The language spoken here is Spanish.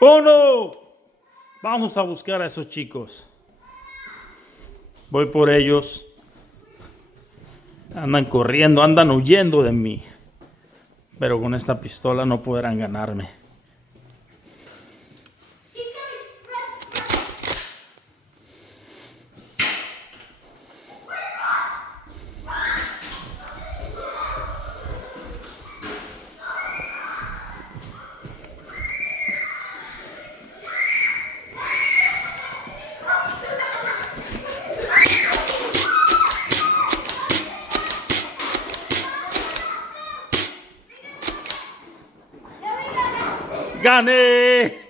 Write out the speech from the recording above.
¡Bono! Vamos a buscar a esos chicos. Voy por ellos. Andan corriendo, andan huyendo de mí. Pero con esta pistola no podrán ganarme. ¡Gané!